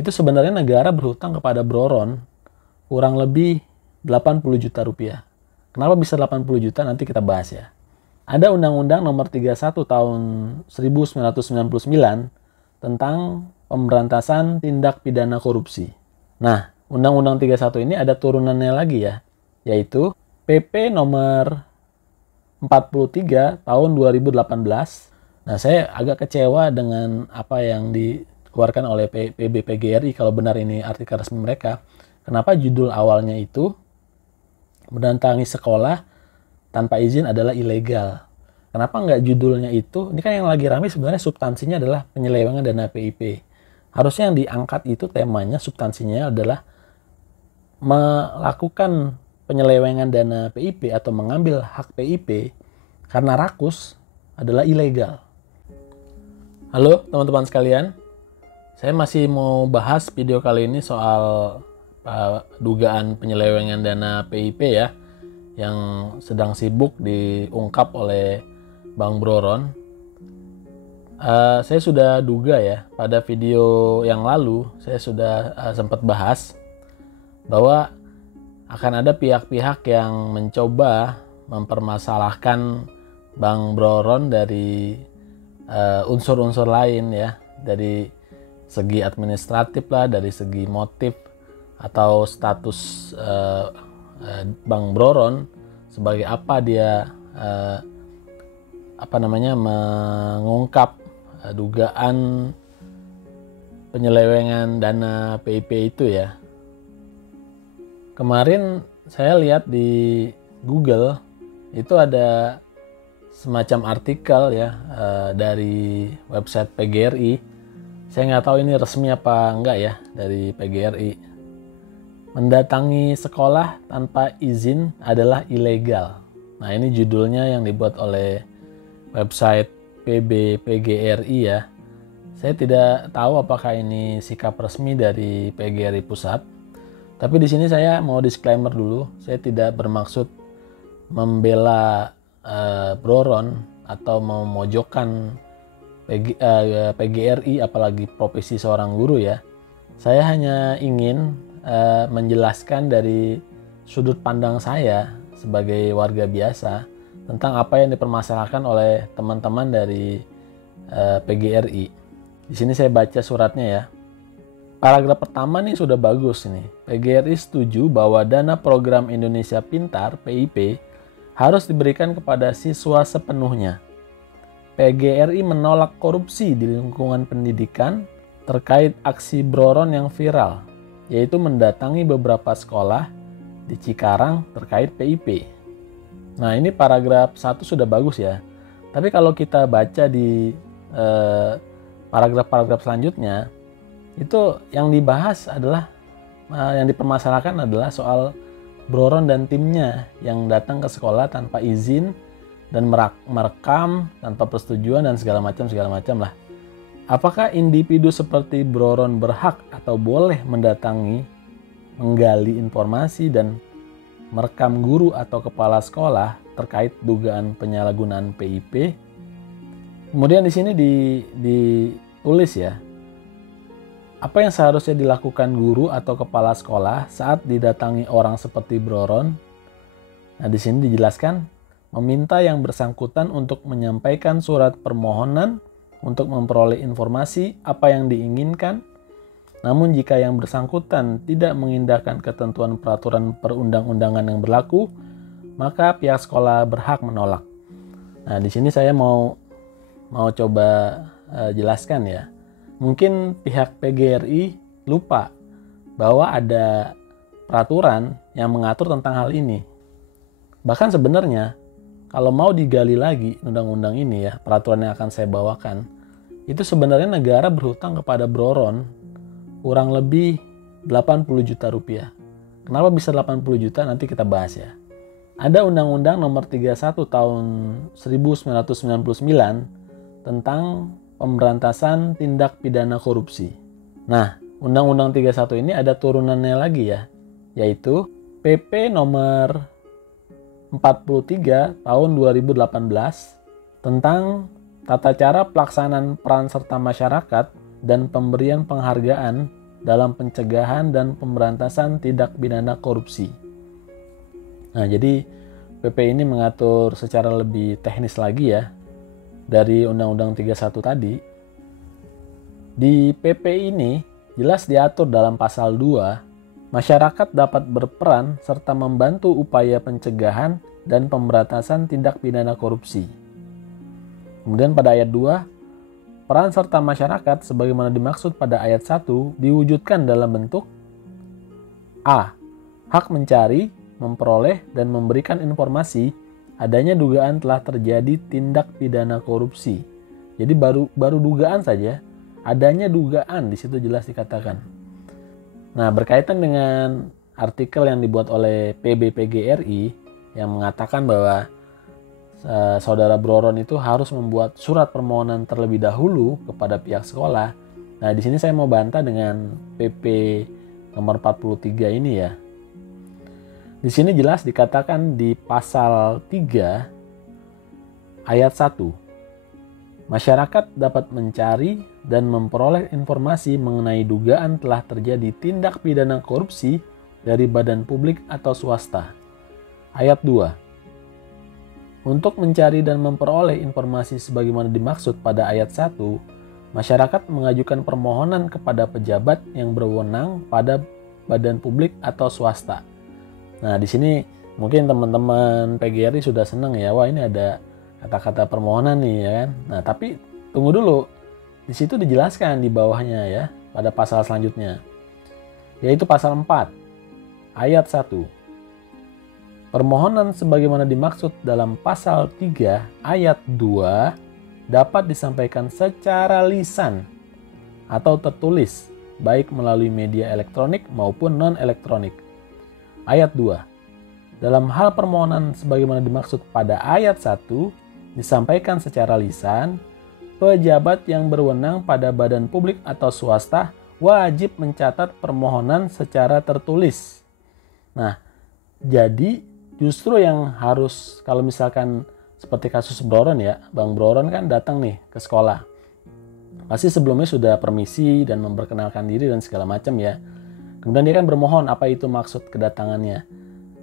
itu sebenarnya negara berhutang kepada Broron kurang lebih 80 juta rupiah. Kenapa bisa 80 juta? Nanti kita bahas ya. Ada Undang-Undang Nomor 31 Tahun 1999 tentang pemberantasan tindak pidana korupsi. Nah, Undang-Undang 31 ini ada turunannya lagi ya, yaitu PP Nomor 43 Tahun 2018. Nah, saya agak kecewa dengan apa yang dikeluarkan oleh PBPGRI kalau benar ini artikel resmi mereka. Kenapa judul awalnya itu mendatangi sekolah tanpa izin adalah ilegal? Kenapa nggak judulnya itu? Ini kan yang lagi ramai sebenarnya substansinya adalah penyelewengan dana PIP. Harusnya yang diangkat itu temanya, substansinya adalah melakukan penyelewengan dana PIP atau mengambil hak PIP karena rakus adalah ilegal. Halo teman-teman sekalian, saya masih mau bahas video kali ini soal dugaan penyelewengan dana PIP ya, yang sedang sibuk diungkap oleh Bang Broron. Saya sudah duga ya, pada video yang lalu saya sudah sempat bahas bahwa akan ada pihak-pihak yang mencoba mempermasalahkan Bang Broron dari unsur-unsur lain ya, dari segi administratif lah, dari segi motif atau status Bang Broron sebagai apa dia mengungkap dugaan penyelewengan dana PIP itu ya. Kemarin saya lihat di Google itu ada semacam artikel ya dari website PGRI. Saya nggak tahu ini resmi apa enggak ya dari PGRI. Mendatangi sekolah tanpa izin adalah ilegal. Nah, ini judulnya yang dibuat oleh website PGRI ya. Saya tidak tahu apakah ini sikap resmi dari PGRI pusat. Tapi di sini saya mau disclaimer dulu. Saya tidak bermaksud membela Broron atau memojokkan PGRI apalagi profesi seorang guru ya. Saya hanya ingin menjelaskan dari sudut pandang saya sebagai warga biasa tentang apa yang dipermasalahkan oleh teman-teman dari PGRI. Di sini saya baca suratnya ya. Paragraf pertama nih sudah bagus nih. PGRI setuju bahwa dana program Indonesia Pintar PIP harus diberikan kepada siswa sepenuhnya. PGRI menolak korupsi di lingkungan pendidikan terkait aksi Broron yang viral, yaitu mendatangi beberapa sekolah di Cikarang terkait PIP. Nah, ini paragraf 1 sudah bagus ya. Tapi kalau kita baca di paragraf-paragraf selanjutnya, itu yang dibahas adalah yang dipermasalahkan adalah soal Broron dan timnya yang datang ke sekolah tanpa izin dan merekam tanpa persetujuan dan segala macam lah. Apakah individu seperti Broron berhak atau boleh mendatangi, menggali informasi dan merekam guru atau kepala sekolah terkait dugaan penyalahgunaan PIP? Kemudian di sini ditulis ya, apa yang seharusnya dilakukan guru atau kepala sekolah saat didatangi orang seperti Broron? Nah, di sini dijelaskan meminta yang bersangkutan untuk menyampaikan surat permohonan untuk memperoleh informasi apa yang diinginkan. Namun jika yang bersangkutan tidak mengindahkan ketentuan peraturan perundang-undangan yang berlaku, maka pihak sekolah berhak menolak. Nah, di sini saya mau coba jelaskan ya. Mungkin pihak PGRI lupa bahwa ada peraturan yang mengatur tentang hal ini. Bahkan sebenarnya kalau mau digali lagi undang-undang ini ya, peraturan yang akan saya bawakan, itu sebenarnya negara berhutang kepada Broron kurang lebih 80 juta rupiah. Kenapa bisa 80 juta? Nanti kita bahas ya. Ada Undang-Undang Nomor 31 Tahun 1999 tentang pemberantasan tindak pidana korupsi. Nah, Undang-Undang 31 ini ada turunannya lagi ya, yaitu PP Nomor 43 Tahun 2018 tentang tata cara pelaksanaan peran serta masyarakat dan pemberian penghargaan dalam pencegahan dan pemberantasan tindak pidana korupsi. Nah, jadi PP ini mengatur secara lebih teknis lagi ya dari Undang-Undang 31 tadi. Di PP ini jelas diatur dalam pasal 2, masyarakat dapat berperan serta membantu upaya pencegahan dan pemberantasan tindak pidana korupsi. Kemudian pada ayat 2, peran serta masyarakat sebagaimana dimaksud pada ayat 1 diwujudkan dalam bentuk A. Hak mencari, memperoleh, dan memberikan informasi adanya dugaan telah terjadi tindak pidana korupsi. Jadi baru dugaan saja, adanya dugaan di situ jelas dikatakan. Nah, berkaitan dengan artikel yang dibuat oleh PBPGRI yang mengatakan bahwa saudara Broron itu harus membuat surat permohonan terlebih dahulu kepada pihak sekolah. Nah, di sini saya mau bantah dengan PP nomor 43 ini ya. Di sini jelas dikatakan di pasal 3 ayat 1. Masyarakat dapat mencari dan memperoleh informasi mengenai dugaan telah terjadi tindak pidana korupsi dari badan publik atau swasta. Ayat 2. Untuk mencari dan memperoleh informasi sebagaimana dimaksud pada ayat 1, masyarakat mengajukan permohonan kepada pejabat yang berwenang pada badan publik atau swasta. Nah, di sini mungkin teman-teman PGRI sudah senang ya, wah ini ada kata-kata permohonan nih ya kan. Nah, tapi tunggu dulu. Di situ dijelaskan di bawahnya ya, pada pasal selanjutnya. Yaitu pasal 4 ayat 1. Permohonan sebagaimana dimaksud dalam pasal 3 ayat 2 dapat disampaikan secara lisan atau tertulis, baik melalui media elektronik maupun non-elektronik. Ayat 2. Dalam hal permohonan sebagaimana dimaksud pada ayat 1 disampaikan secara lisan, pejabat yang berwenang pada badan publik atau swasta wajib mencatat permohonan secara tertulis. Nah, jadi justru yang harus, kalau misalkan seperti kasus Broron ya, Bang Broron kan datang nih ke sekolah. Pasti sebelumnya sudah permisi dan memperkenalkan diri dan segala macam ya. Kemudian dia kan bermohon apa itu maksud kedatangannya.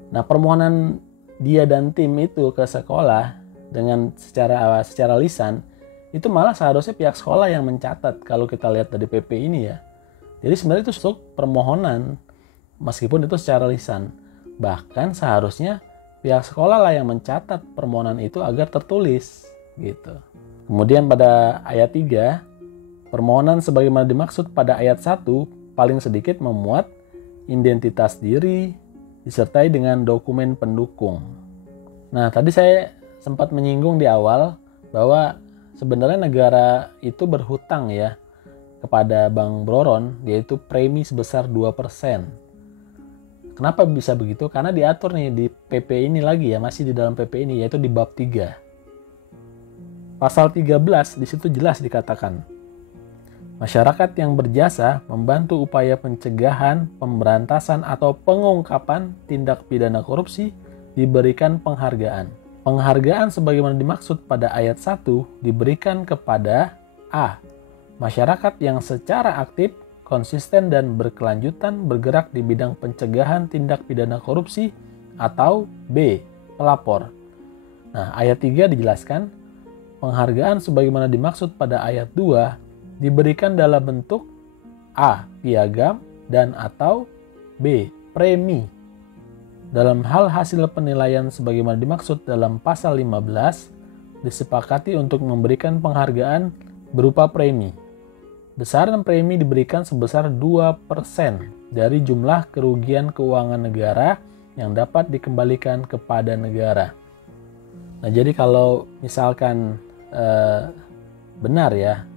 Nah, permohonan dia dan tim itu ke sekolah dengan secara lisan, itu malah seharusnya pihak sekolah yang mencatat kalau kita lihat dari PP ini ya. Jadi sebenarnya itu permohonan meskipun itu secara lisan. Bahkan seharusnya pihak sekolah lah yang mencatat permohonan itu agar tertulis gitu. Kemudian pada ayat 3, permohonan sebagaimana dimaksud pada ayat 1 paling sedikit memuat identitas diri disertai dengan dokumen pendukung. Nah, tadi saya sempat menyinggung di awal bahwa sebenarnya negara itu berhutang ya kepada Bank Broron, yaitu premi sebesar 2%. Kenapa bisa begitu? Karena diatur nih di PP ini lagi ya, masih di dalam PP ini, yaitu di bab 3. Pasal 13 di situ jelas dikatakan, masyarakat yang berjasa membantu upaya pencegahan, pemberantasan atau pengungkapan tindak pidana korupsi diberikan penghargaan. Penghargaan sebagaimana dimaksud pada ayat 1 diberikan kepada A. Masyarakat yang secara aktif, konsisten dan berkelanjutan bergerak di bidang pencegahan tindak pidana korupsi, atau B. Pelapor. Nah, ayat 3 dijelaskan, penghargaan sebagaimana dimaksud pada ayat 2 diberikan dalam bentuk A. Piagam dan atau B. Premi. Dalam hal hasil penilaian sebagaimana dimaksud dalam pasal 15, disepakati untuk memberikan penghargaan berupa premi. Besaran premi diberikan sebesar 2% dari jumlah kerugian keuangan negara yang dapat dikembalikan kepada negara. Nah, jadi kalau misalkan benar ya,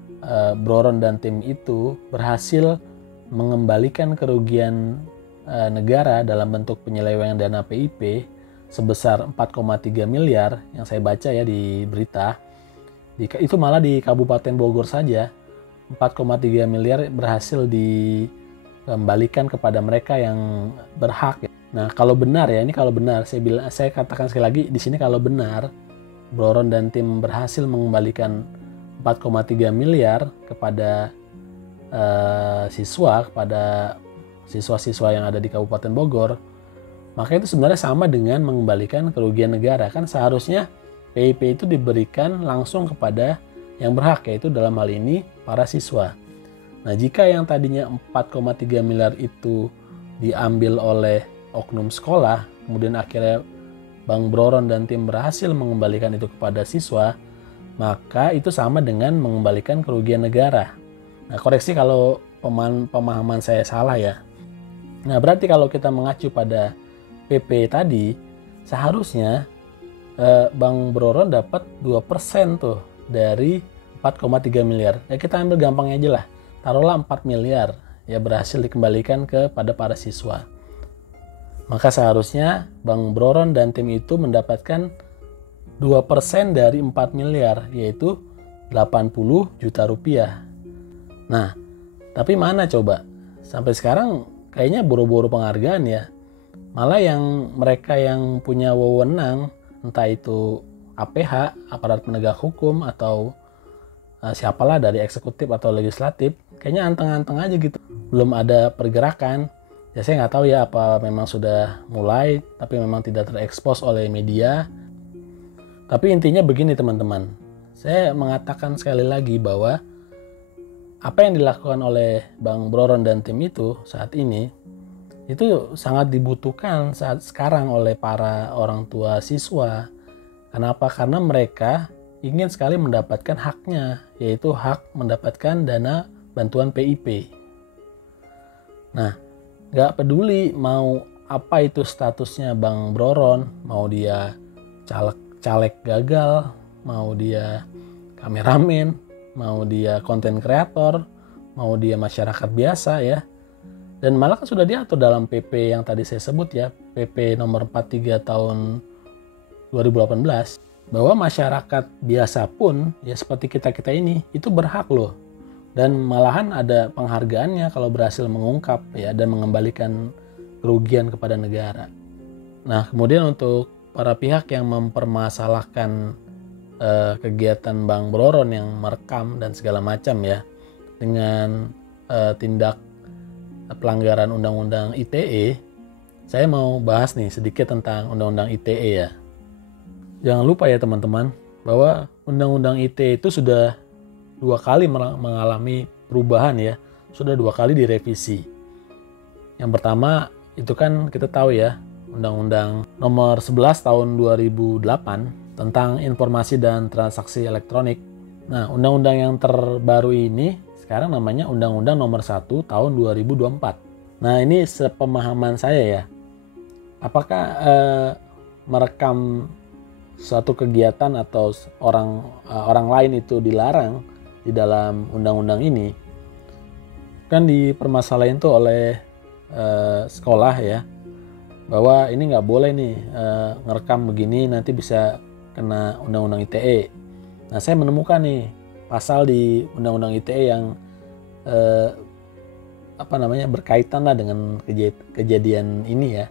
Broron dan tim itu berhasil mengembalikan kerugian negara dalam bentuk penyelewengan dana PIP sebesar 4,3 miliar yang saya baca ya di berita. Itu malah di Kabupaten Bogor saja 4,3 miliar berhasil dikembalikan kepada mereka yang berhak. Nah, kalau benar ya, ini kalau benar, saya katakan sekali lagi di sini, kalau benar Broron dan tim berhasil mengembalikan 4,3 miliar kepada siswa kepada siswa-siswa yang ada di Kabupaten Bogor, maka itu sebenarnya sama dengan mengembalikan kerugian negara. Kan seharusnya PIP itu diberikan langsung kepada yang berhak, yaitu dalam hal ini para siswa. Nah, jika yang tadinya 4,3 miliar itu diambil oleh oknum sekolah, kemudian akhirnya Bang Broron dan tim berhasil mengembalikan itu kepada siswa, maka itu sama dengan mengembalikan kerugian negara. Nah, koreksi kalau pemahaman saya salah ya. Nah, berarti kalau kita mengacu pada PP tadi, seharusnya Bang Broron dapat 2% tuh dari 4,3 miliar. Ya kita ambil gampangnya aja lah. Taruhlah 4 miliar ya berhasil dikembalikan kepada para siswa. Maka seharusnya Bang Broron dan tim itu mendapatkan 2% dari 4 miliar, yaitu 80 juta rupiah. Nah, tapi mana coba? Sampai sekarang kayaknya boro-boro penghargaan ya. Malah yang mereka yang punya wewenang, entah itu APH, aparat penegak hukum, atau siapalah dari eksekutif atau legislatif, kayaknya anteng-anteng aja gitu. Belum ada pergerakan. Ya saya nggak tahu ya apa memang sudah mulai, tapi memang tidak terekspos oleh media. Tapi intinya begini teman-teman, saya mengatakan sekali lagi bahwa apa yang dilakukan oleh Bang Broron dan tim itu saat ini, itu sangat dibutuhkan saat sekarang oleh para orang tua siswa. Kenapa? Karena mereka ingin sekali mendapatkan haknya, yaitu hak mendapatkan dana bantuan PIP. Nah, gak peduli mau apa itu statusnya Bang Broron, mau dia caleg gagal, mau dia kameramen, mau dia konten kreator, mau dia masyarakat biasa ya. Dan malah kan sudah diatur dalam PP yang tadi saya sebut ya, PP nomor 43 tahun 2018, bahwa masyarakat biasa pun ya seperti kita-kita ini itu berhak loh. Dan malahan ada penghargaannya kalau berhasil mengungkap ya dan mengembalikan kerugian kepada negara. Nah, kemudian untuk para pihak yang mempermasalahkan kegiatan Bang Broron yang merekam dan segala macam ya dengan tindak pelanggaran Undang-Undang ITE, saya mau bahas nih sedikit tentang Undang-Undang ITE ya. Jangan lupa ya teman-teman bahwa Undang-Undang ITE itu sudah 2 kali mengalami perubahan ya, sudah 2 kali direvisi. Yang pertama itu kan kita tahu ya, Undang-Undang nomor 11 tahun 2008 tentang informasi dan transaksi elektronik. Nah, undang-undang yang terbaru ini sekarang namanya Undang-Undang nomor 1 tahun 2024. Nah, ini sepemahaman saya ya. Apakah merekam suatu kegiatan atau orang lain itu dilarang di dalam undang-undang ini? Kan dipermasalahin tuh oleh sekolah ya, bahwa ini nggak boleh nih ngerekam begini, nanti bisa kena Undang-Undang ITE. Nah, saya menemukan nih pasal di Undang-Undang ITE yang berkaitan lah dengan kejadian ini ya.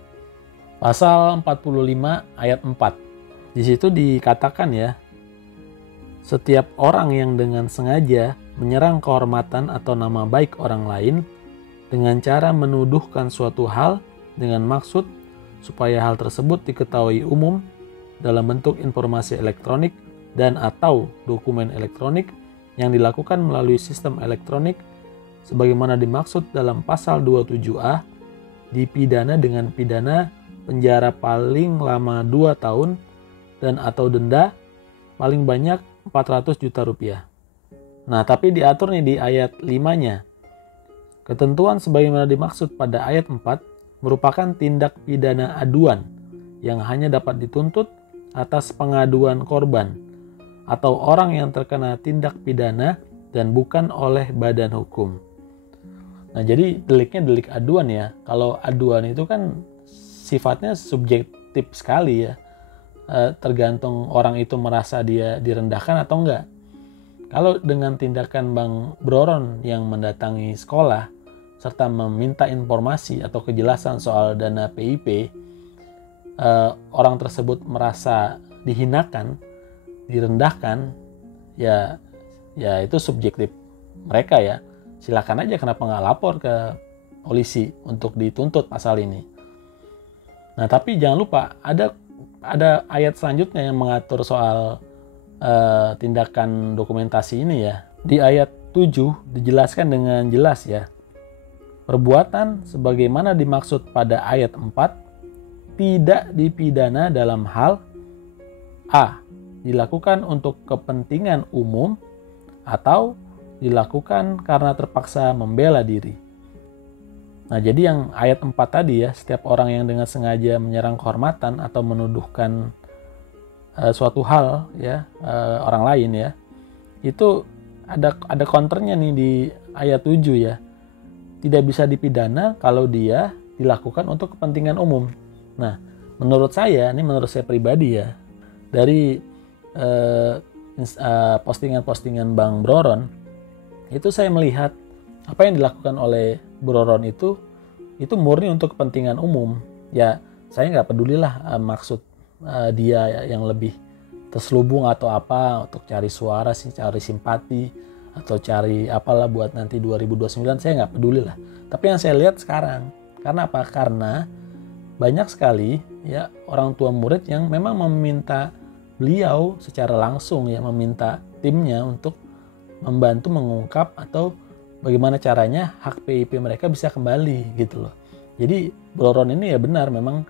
Pasal 45 ayat 4. Di situ dikatakan ya, setiap orang yang dengan sengaja menyerang kehormatan atau nama baik orang lain dengan cara menuduhkan suatu hal dengan maksud supaya hal tersebut diketahui umum dalam bentuk informasi elektronik dan atau dokumen elektronik yang dilakukan melalui sistem elektronik sebagaimana dimaksud dalam pasal 27A, dipidana dengan pidana penjara paling lama 2 tahun dan atau denda paling banyak 400 juta rupiah. Nah, tapi diatur nih di ayat 5-nya. Ketentuan sebagaimana dimaksud pada ayat 4 merupakan tindak pidana aduan yang hanya dapat dituntut atas pengaduan korban atau orang yang terkena tindak pidana dan bukan oleh badan hukum. Nah, jadi deliknya delik aduan ya. Kalau aduan itu kan sifatnya subjektif sekali ya. Tergantung orang itu merasa dia direndahkan atau enggak. Kalau dengan tindakan Bang Broron yang mendatangi sekolah serta meminta informasi atau kejelasan soal dana PIP, orang tersebut merasa dihinakan, direndahkan, ya itu subjektif mereka ya. silakan aja, kenapa nggak lapor ke polisi untuk dituntut pasal ini. Nah, tapi jangan lupa ada ayat selanjutnya yang mengatur soal tindakan dokumentasi ini ya. Di ayat 7 dijelaskan dengan jelas ya. Perbuatan sebagaimana dimaksud pada ayat 4 tidak dipidana dalam hal A. Dilakukan untuk kepentingan umum atau dilakukan karena terpaksa membela diri. Nah, jadi yang ayat 4 tadi ya, setiap orang yang dengan sengaja menyerang kehormatan atau menuduhkan suatu hal ya, orang lain ya, itu ada counternya nih di ayat 7 ya. Tidak bisa dipidana kalau dia dilakukan untuk kepentingan umum. Nah, menurut saya pribadi ya, dari postingan Bang Broron, itu saya melihat apa yang dilakukan oleh Broron itu murni untuk kepentingan umum. Ya, saya nggak pedulilah maksud dia yang lebih terselubung atau apa, untuk cari suara sih, cari simpati, atau cari apalah buat nanti 2029, saya nggak peduli lah. Tapi yang saya lihat sekarang, karena apa? Karena banyak sekali ya orang tua murid yang memang meminta beliau secara langsung ya, meminta timnya untuk membantu mengungkap atau bagaimana caranya hak PIP mereka bisa kembali gitu loh. Jadi Broron ini ya benar, memang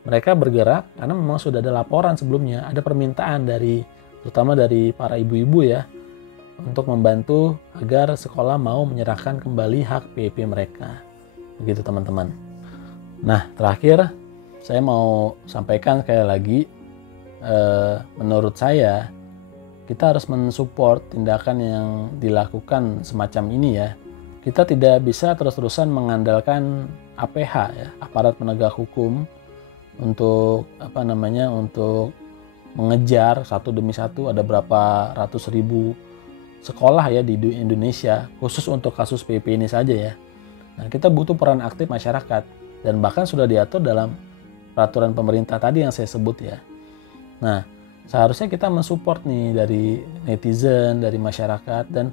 mereka bergerak karena memang sudah ada laporan sebelumnya, ada permintaan terutama dari para ibu-ibu ya, untuk membantu agar sekolah mau menyerahkan kembali hak PIP mereka. Begitu teman-teman. Nah, terakhir saya mau sampaikan sekali lagi, menurut saya kita harus mensupport tindakan yang dilakukan semacam ini ya. Kita tidak bisa terus-terusan mengandalkan APH ya, aparat penegak hukum, untuk untuk mengejar satu demi satu. Ada berapa ratus ribu sekolah ya di Indonesia khusus untuk kasus PIP ini saja ya. Nah, kita butuh peran aktif masyarakat, dan bahkan sudah diatur dalam peraturan pemerintah tadi yang saya sebut ya. Nah, seharusnya kita mensupport nih dari netizen, dari masyarakat, dan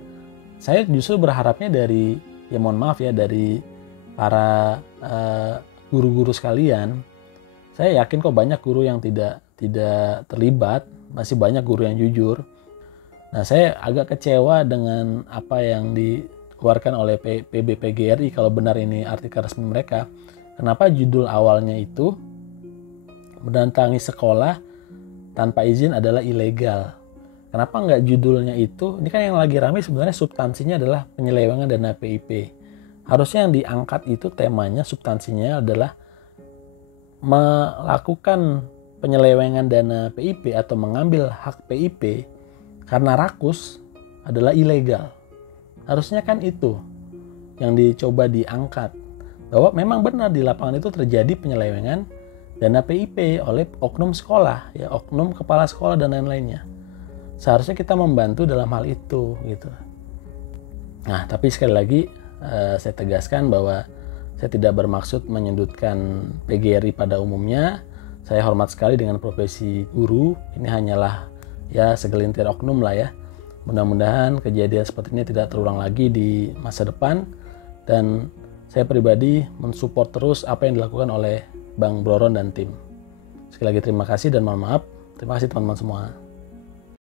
saya justru berharapnya dari, ya mohon maaf ya, dari para guru-guru sekalian. Saya yakin kok banyak guru yang tidak terlibat, masih banyak guru yang jujur. Nah, saya agak kecewa dengan apa yang dikeluarkan oleh PBPGRI, kalau benar ini artikel resmi mereka. Kenapa judul awalnya itu mendatangi sekolah tanpa izin adalah ilegal? Kenapa nggak judulnya itu? Ini kan yang lagi ramai sebenarnya substansinya adalah penyelewengan dana PIP. Harusnya yang diangkat itu temanya, substansinya adalah melakukan penyelewengan dana PIP atau mengambil hak PIP karena rakus adalah ilegal. Harusnya kan itu yang dicoba diangkat, bahwa memang benar di lapangan itu terjadi penyelewengan dana PIP oleh oknum sekolah, ya oknum kepala sekolah dan lain-lainnya. Seharusnya kita membantu dalam hal itu gitu. Nah, tapi sekali lagi saya tegaskan bahwa saya tidak bermaksud menyudutkan PGRI pada umumnya. Saya hormat sekali dengan profesi guru. Ini hanyalah ya segelintir oknum lah ya. Mudah-mudahan kejadian seperti ini tidak terulang lagi di masa depan. Dan saya pribadi mensupport terus apa yang dilakukan oleh Bang Broron dan tim. Sekali lagi terima kasih dan mohon maaf. Terima kasih teman-teman semua.